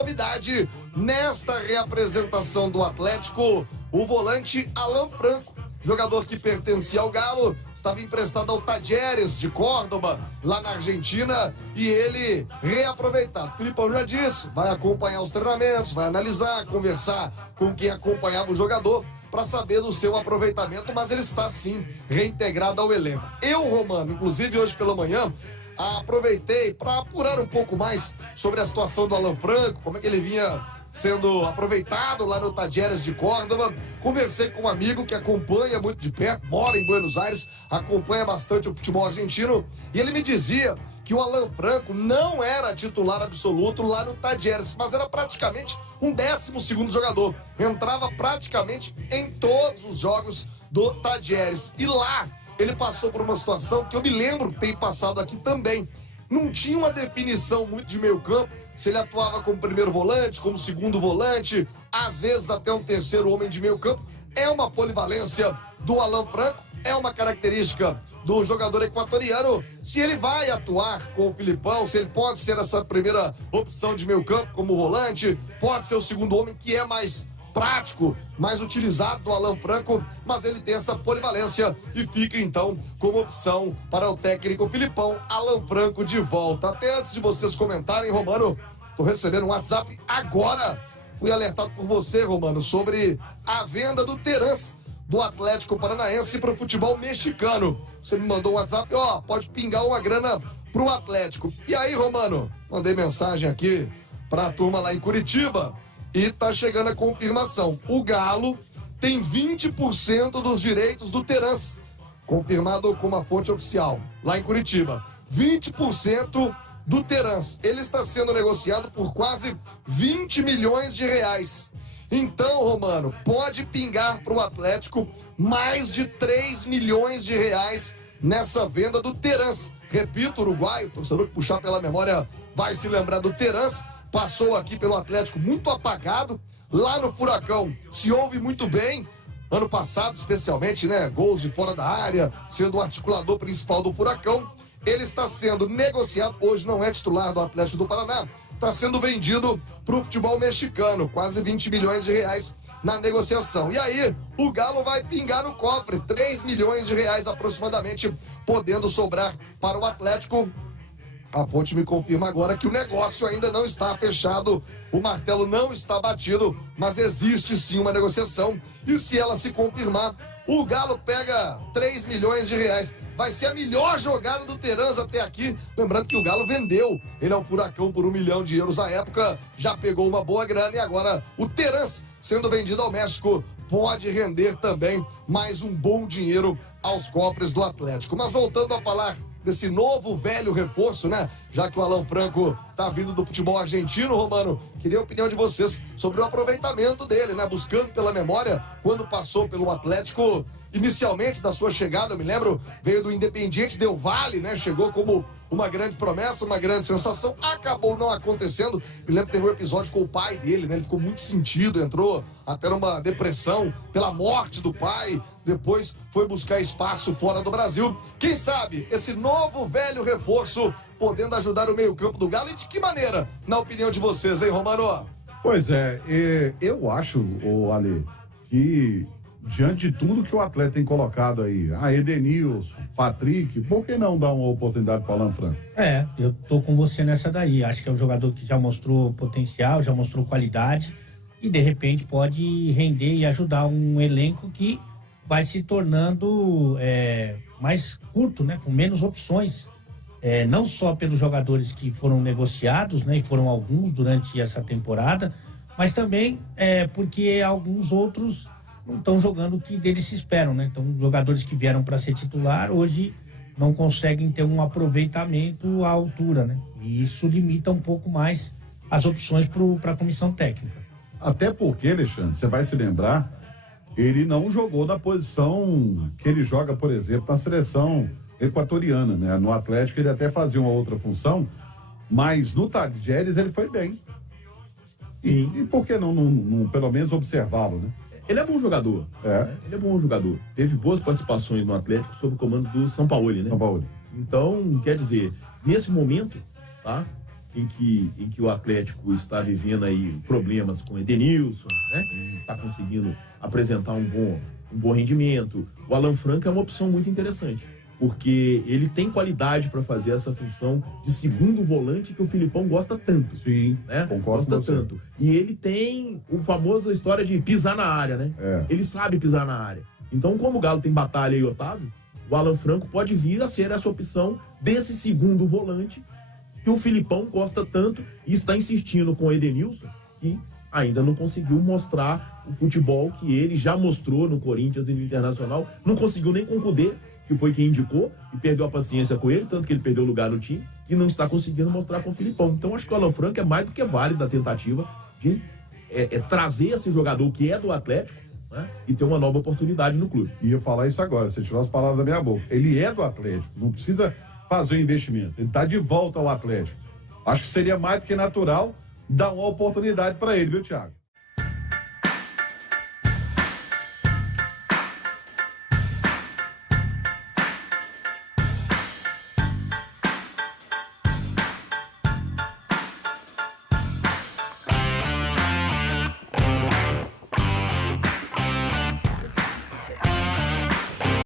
Novidade nesta reapresentação do Atlético, o volante Alan Franco, jogador que pertencia ao Galo, estava emprestado ao Talleres de Córdoba, lá na Argentina, e ele reaproveitado. O Filipão já disse, vai acompanhar os treinamentos, vai analisar, conversar com quem acompanhava o jogador para saber do seu aproveitamento, mas ele está sim reintegrado ao elenco. Eu, Romano, inclusive hoje pela manhã, aproveitei para apurar um pouco mais sobre a situação do Alan Franco, como é que ele vinha sendo aproveitado lá no Talleres de Córdoba. Conversei com um amigo que acompanha muito de perto, mora em Buenos Aires, acompanha bastante o futebol argentino, e ele me dizia que o Alan Franco não era titular absoluto lá no Talleres, mas era praticamente um 12º jogador. Entrava praticamente em todos os jogos do Talleres. E lá ele passou por uma situação que eu me lembro que tem passado aqui também. Não tinha uma definição muito de meio campo, se ele atuava como primeiro volante, como segundo volante, às vezes até um terceiro homem de meio campo. É uma polivalência do Alan Franco, é uma característica do jogador equatoriano. Se ele vai atuar com o Filipão, se ele pode ser essa primeira opção de meio campo como volante, pode ser o segundo homem, que é mais prático, mais utilizado do Alan Franco, mas ele tem essa polivalência e fica então como opção para o técnico Filipão. Alan Franco de volta. Até antes de vocês comentarem, Romano, tô recebendo um WhatsApp agora. Fui alertado por você, Romano, sobre a venda do Terans do Atlético Paranaense para o futebol mexicano. Você me mandou um WhatsApp, pode pingar uma grana pro Atlético. E aí, Romano, mandei mensagem aqui para a turma lá em Curitiba e tá chegando a confirmação. O Galo tem 20% dos direitos do Terans, confirmado com uma fonte oficial lá em Curitiba. 20% do Terans. Ele está sendo negociado por quase 20 milhões de reais. Então, Romano, pode pingar para o Atlético mais de 3 milhões de reais nessa venda do Terans. Repito, uruguaio, o torcedor que puxar pela memória vai se lembrar do Terans. Passou aqui pelo Atlético muito apagado. Lá no Furacão se ouve muito bem. Ano passado, especialmente, gols de fora da área, sendo o articulador principal do Furacão. Ele está sendo negociado, hoje não é titular do Atlético do Paraná, está sendo vendido para o futebol mexicano, quase 20 milhões de reais na negociação. E aí, o Galo vai pingar no cofre, 3 milhões de reais aproximadamente, podendo sobrar para o Atlético. A fonte me confirma agora que o negócio ainda não está fechado, o martelo não está batido, mas existe sim uma negociação, e se ela se confirmar, o Galo pega 3 milhões de reais. Vai ser a melhor jogada do Terans até aqui. Lembrando que o Galo vendeu ele ao Furacão por 1 milhão de euros à época, já pegou uma boa grana, e agora o Terans sendo vendido ao México pode render também mais um bom dinheiro aos cofres do Atlético. Mas voltando a falar desse novo velho reforço, já que o Alan Franco tá vindo do futebol argentino, Romano, queria a opinião de vocês sobre o aproveitamento dele, buscando pela memória, quando passou pelo Atlético, inicialmente da sua chegada, eu me lembro, veio do Independiente Del Valle, chegou como uma grande promessa, uma grande sensação, acabou não acontecendo. Me lembro que teve um episódio com o pai dele, ele ficou muito sentido, entrou até numa depressão pela morte do pai, depois foi buscar espaço fora do Brasil. Quem sabe esse novo velho reforço podendo ajudar o meio-campo do Galo, e de que maneira, na opinião de vocês, hein, Romano? Pois é, eu acho, Ale, que diante de tudo que o atleta tem colocado aí, Edenilson, Patrick, por que não dar uma oportunidade para o Alan Franco? Eu tô com você nessa daí. Acho que é um jogador que já mostrou potencial, já mostrou qualidade e de repente pode render e ajudar um elenco que vai se tornando mais curto, com menos opções. Não só pelos jogadores que foram negociados, e foram alguns durante essa temporada, mas também porque alguns outros não estão jogando o que deles se esperam, Então, jogadores que vieram para ser titular hoje não conseguem ter um aproveitamento à altura, E isso limita um pouco mais as opções para a comissão técnica. Até porque, Alexandre, você vai se lembrar, ele não jogou na posição que ele joga, por exemplo, na seleção equatoriana, No Atlético ele até fazia uma outra função, mas no Talleres ele foi bem. E por que não pelo menos observá-lo, Ele é bom jogador. Ele é bom jogador. Teve boas participações no Atlético sob o comando do Sampaoli, Sampaoli. Então, quer dizer, nesse momento, em que o Atlético está vivendo aí problemas com o Edenilson, né? Não está conseguindo apresentar um bom rendimento. O Alan Franco é uma opção muito interessante, porque ele tem qualidade para fazer essa função de segundo volante que o Filipão gosta tanto. Sim, né? concordo com Gosta você. tanto. E ele tem o famoso história de pisar na área, né? É. Ele sabe pisar na área. Então, como o Galo tem Batalha e Otávio, o Alan Franco pode vir a ser essa opção desse segundo volante que o Filipão gosta tanto e está insistindo com o Edenilson, que ainda não conseguiu mostrar o futebol que ele já mostrou no Corinthians e no Internacional. Não conseguiu nem com o Cudê, que foi quem indicou, e perdeu a paciência com ele, tanto que ele perdeu o lugar no time, e não está conseguindo mostrar com o Filipão. Então, acho que o Alan Franco é mais do que válido a tentativa de trazer esse jogador que é do Atlético, né, e ter uma nova oportunidade no clube. Ia falar isso agora, você tirou as palavras da minha boca. Ele é do Atlético, não precisa fazer o investimento. Ele está de volta ao Atlético. Acho que seria mais do que natural dar uma oportunidade para ele, viu, Thiago?